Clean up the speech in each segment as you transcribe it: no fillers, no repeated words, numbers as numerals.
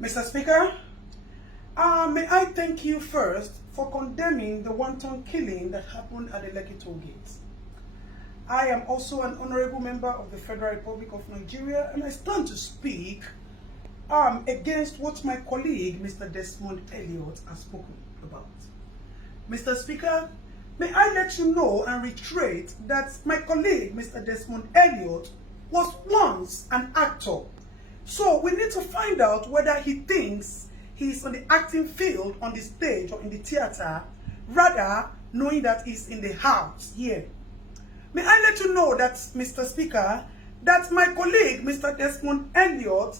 Mr. Speaker, may I thank you first for condemning the wanton killing that happened at the Lekki toll gate. I am also an honorable member of the Federal Republic of Nigeria, and I stand to speak against what my colleague, Mr. Desmond lliott, has spoken about. Mr. Speaker, may I let you know and reiterate that my colleague, Mr. Desmond lliott, was once an actor. So we need to find out whether he thinks he's on the acting field, on the stage or in the theater, rather knowing that he's in the house here. May I let you know that, Mr. Speaker, that my colleague, Mr. Desmond lliott,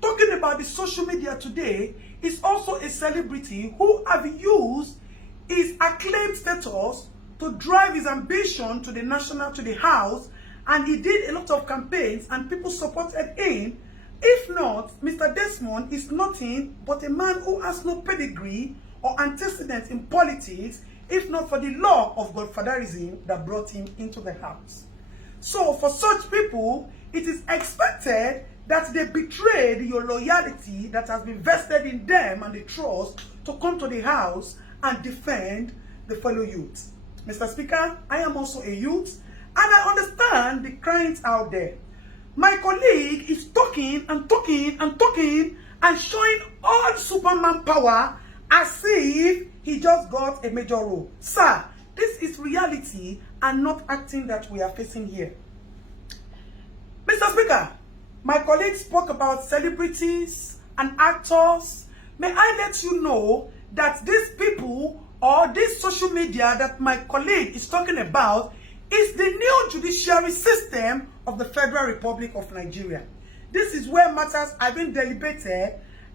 talking about the social media today, is also a celebrity who have used his acclaimed status to drive his ambition to the house, and he did a lot of campaigns and people supported him. If not, Mr. Desmond is nothing but a man who has no pedigree or antecedents in politics, if not for the law of godfatherism that brought him into the house. So for such people, it is expected that they betray your loyalty that has been vested in them and the trust to come to the house and defend the fellow youth. Mr. Speaker, I am also a youth, and I understand the cryings out there. My colleague is talking and talking and talking and showing all Superman power as if he just got a major role. Sir, this is reality and not acting that we are facing here. Mr. Speaker, my colleague spoke about celebrities and actors. May I let you know that these people or this social media that my colleague is talking about is the new judiciary system of the Federal Republic of Nigeria. This is where matters are being deliberated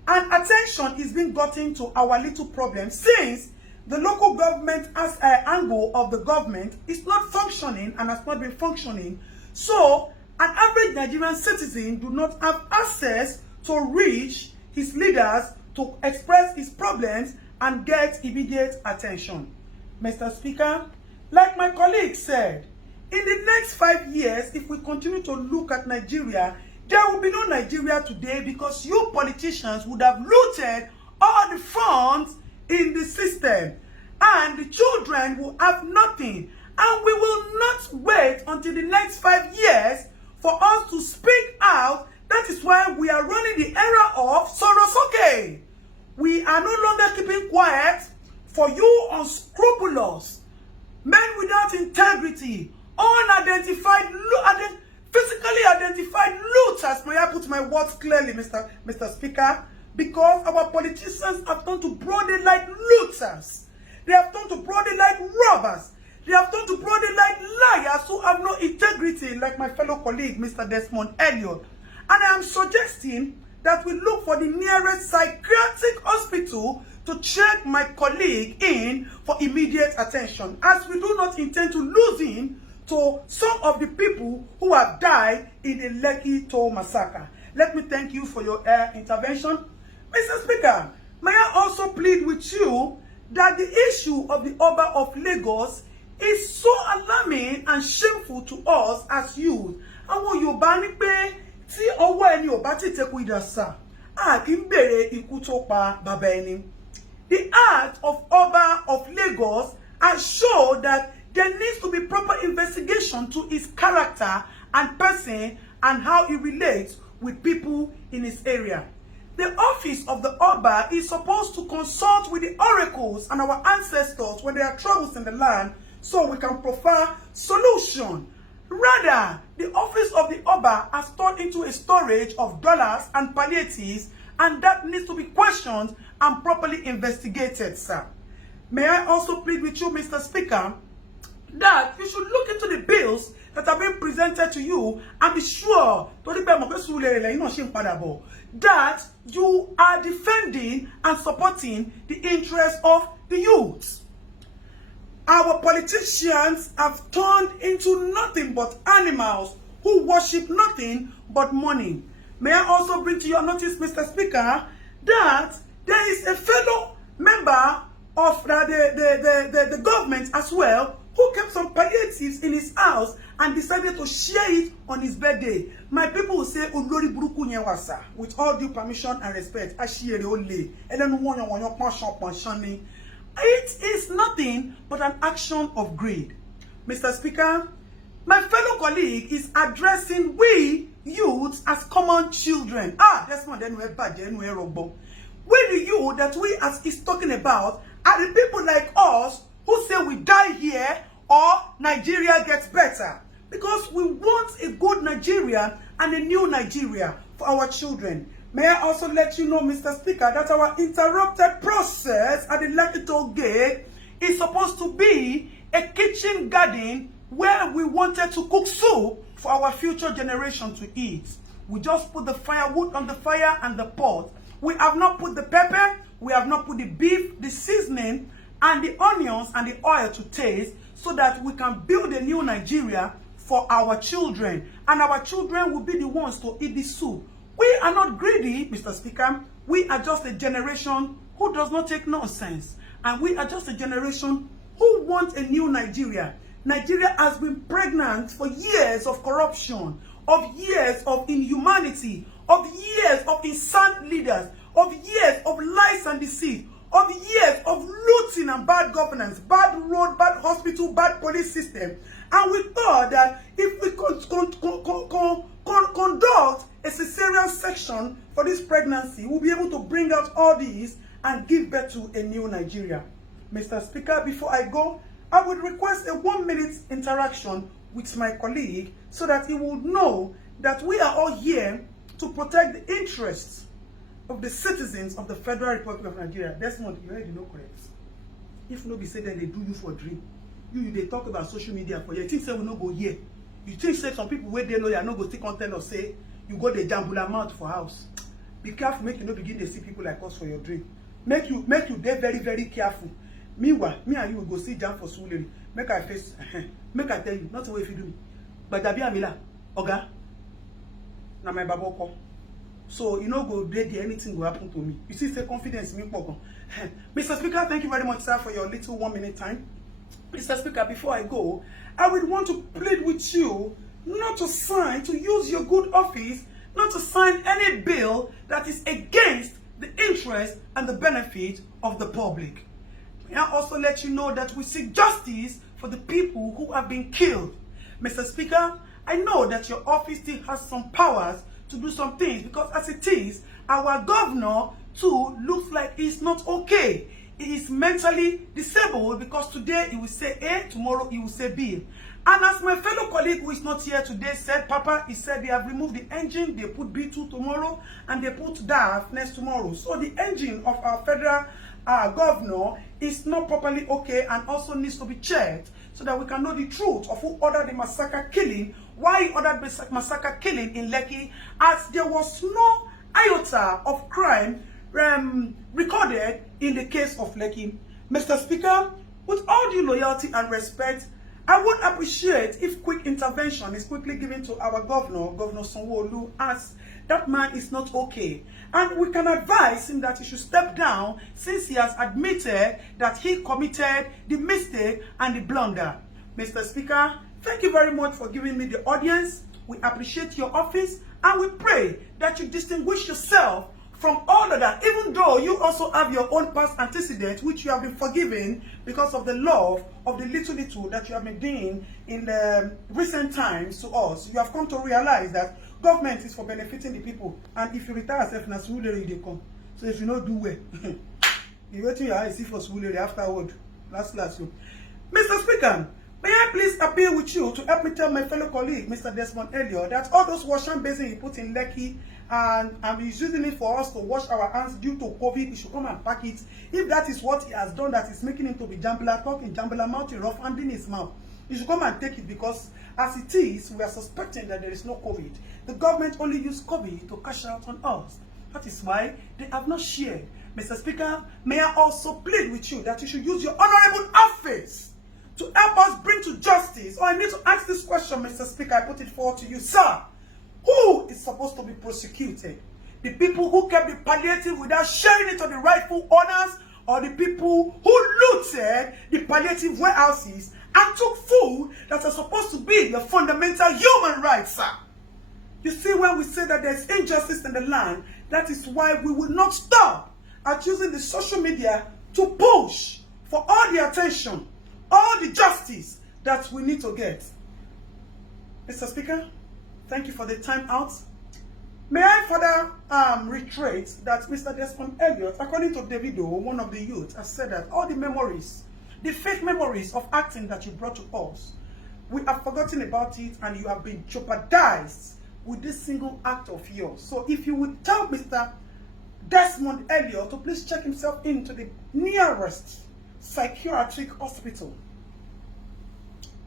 and attention is being gotten to our little problem, since the local government as an angle of the government is not functioning and has not been functioning. So an average Nigerian citizen do not have access to reach his leaders to express his problems and get immediate attention. Mr. Speaker, like my colleague said, in the next 5 years, if we continue to look at Nigeria, there will be no Nigeria today, because you politicians would have looted all the funds in the system, and the children will have nothing. And we will not wait until the next 5 years for us to speak out. That is why we are running the era of Sorosoke. We are no longer keeping quiet for you unscrupulous, men without integrity, unidentified, physically identified looters. May I put my words clearly, Mr. Speaker? Because our politicians have turned to broad daylight looters. They have turned to broad daylight robbers. They have turned to broad daylight liars who have no integrity, like my fellow colleague, Mr. Desmond lliott. And I am suggesting that we look for the nearest psychiatric hospital to check my colleague in for immediate attention, as we do not intend to lose him to some of the people who have died in the Lekki toll massacre. Let me thank you for your intervention. Mr. Speaker, may I also plead with you that the issue of the Oba of Lagos is so alarming and shameful to us as youth. Àwọn Yorùbá ní pé tí ọwọ́ ẹni ò bá ti tẹkù idà sà, a kì í bèrè ikú tó pa bàbá ẹni. The act of Oba of Lagos has shown that there needs to be proper investigation to his character and person and how he relates with people in his area. The office of the Oba is supposed to consult with the oracles and our ancestors when there are troubles in the land, so we can provide solution. Rather, the office of the Oba has turned into a storage of dollars and palliatives, and that needs to be questioned and properly investigated, sir. May I also plead with you, Mr. Speaker, that you should look into the bills that have been presented to you and be sure that you are defending and supporting the interests of the youth. Our politicians have turned into nothing but animals who worship nothing but money. May I also bring to your notice, Mr. Speaker, that there is a fellow member of the government as well who kept some palliatives in his house and decided to share it on his birthday. My people will say, Olori Buruku Nyewasa, with all due permission and respect, Ashiere Ole, it is nothing but an action of greed. Mr. Speaker, my fellow colleague is addressing we youths as common children. Desmond, we the youth that we as is talking about are the people like us who say we die here or Nigeria gets better. Because we want a good Nigeria and a new Nigeria for our children. May I also let you know, Mr. Speaker, that our interrupted process at the Lekki gate is supposed to be a kitchen garden where we wanted to cook soup for our future generation to eat. We just put the firewood on the fire and the pot. We have not put the pepper, we have not put the beef, the seasoning, and the onions and the oil to taste so that we can build a new Nigeria for our children. And our children will be the ones to eat the soup. We are not greedy, Mr. Speaker. We are just a generation who does not take nonsense. And we are just a generation who want a new Nigeria. Nigeria has been pregnant for years of corruption, of years of inhumanity, of years of insane leaders, of years of lies and deceit, of years of looting and bad governance, bad road, bad hospital, bad police system. And we thought that if we could conduct a cesarean section for this pregnancy, we'll be able to bring out all these and give birth to a new Nigeria. Mr. Speaker, before I go, I would request a 1-minute interaction with my colleague so that he will know that we are all here to protect the interests of the citizens of the Federal Republic of Nigeria. Desmond, you already know correct. If nobody say that they do you for dream, they talk about social media for you. You think say we no go here. You think say some people where they know you are not going to content or say you go the jambula mouth for house. Be careful, make you not begin to see people like us for your dream. Make you dey very, very careful. Meanwhile, me and you will go see jam for Suleri. Make I face, make I tell you, not the way if you do me. But Dabi Amila, Oga, na my baboko. So you know go there, anything will happen to me. You see, say confidence me pogo. Mr. Speaker, thank you very much, sir, for your little 1-minute time. Mr. Speaker, before I go, I would want to plead with you not to sign, to use your good office, not to sign any bill that is against the interest and the benefit of the public. May I also let you know that we seek justice for the people who have been killed. Mr. Speaker, I know that your office still has some powers to do some things because as it is, our governor too looks like he's not okay. He is mentally disabled because today he will say A, tomorrow he will say B. And as my fellow colleague who is not here today said, Papa, he said they have removed the engine, they put B2 tomorrow, and they put DAF next tomorrow. So the engine of our federal governor is not properly okay and also needs to be checked so that we can know the truth of who ordered the massacre killing, why he ordered the massacre killing in Lekki, as there was no iota of crime recorded in the case of Lekki. Mr. Speaker, with all due loyalty and respect, I would appreciate if quick intervention is quickly given to our governor, Governor Sanwo-Olu, as that man is not okay. And we can advise him that he should step down since he has admitted that he committed the mistake and the blunder. Mr. Speaker, thank you very much for giving me the audience. We appreciate your office and we pray that you distinguish yourself from all of that, even though you also have your own past antecedents, which you have been forgiven because of the love of the little that you have been doing in the recent times to us. You have come to realize that government is for benefiting the people, and if you retire yourself, na Suleri they come. So if you don't do well, you wait till your eyes see for Suleri afterward. Last you. Mr. Speaker, may I please appeal with you to help me tell my fellow colleague, Mr. Desmond earlier, that all those wash hand basins he put in Lekki and he's using it for us to wash our hands due to COVID, he should come and pack it. If that is what he has done, that is making him to be jambula, talking jambula mouth, rough handing his mouth, he should come and take it because as it is, we are suspecting that there is no COVID. The government only used COVID to cash out on us. That is why they have not shared. Mr. Speaker, may I also plead with you that you should use your honorable office to help us bring to justice. I need to ask this question, Mr. Speaker. I put it forward to you, sir. Who is supposed to be prosecuted? The people who kept the palliative without sharing it to the rightful owners, or the people who looted the palliative warehouses and took food that are supposed to be your fundamental human rights, sir. You see, when we say that there's injustice in the land, that is why we will not stop at using the social media to push for all the attention, all the justice that we need to get. Mr. Speaker, thank you for the time out. May I further reiterate that Mr. Desmond Elliott, according to Davido, one of the youth, has said that all the memories, the fake memories of acting that you brought to us, we have forgotten about it and you have been jeopardized with this single act of yours. So if you would tell Mr. Desmond Elliott to please check himself into the nearest psychiatric hospital,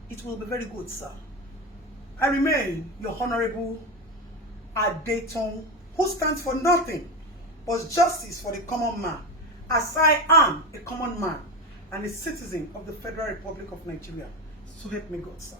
it will be very good, sir. I remain your Honorable Adetong, who stands for nothing but justice for the common man, as I am a common man and a citizen of the Federal Republic of Nigeria. So help me God, sir.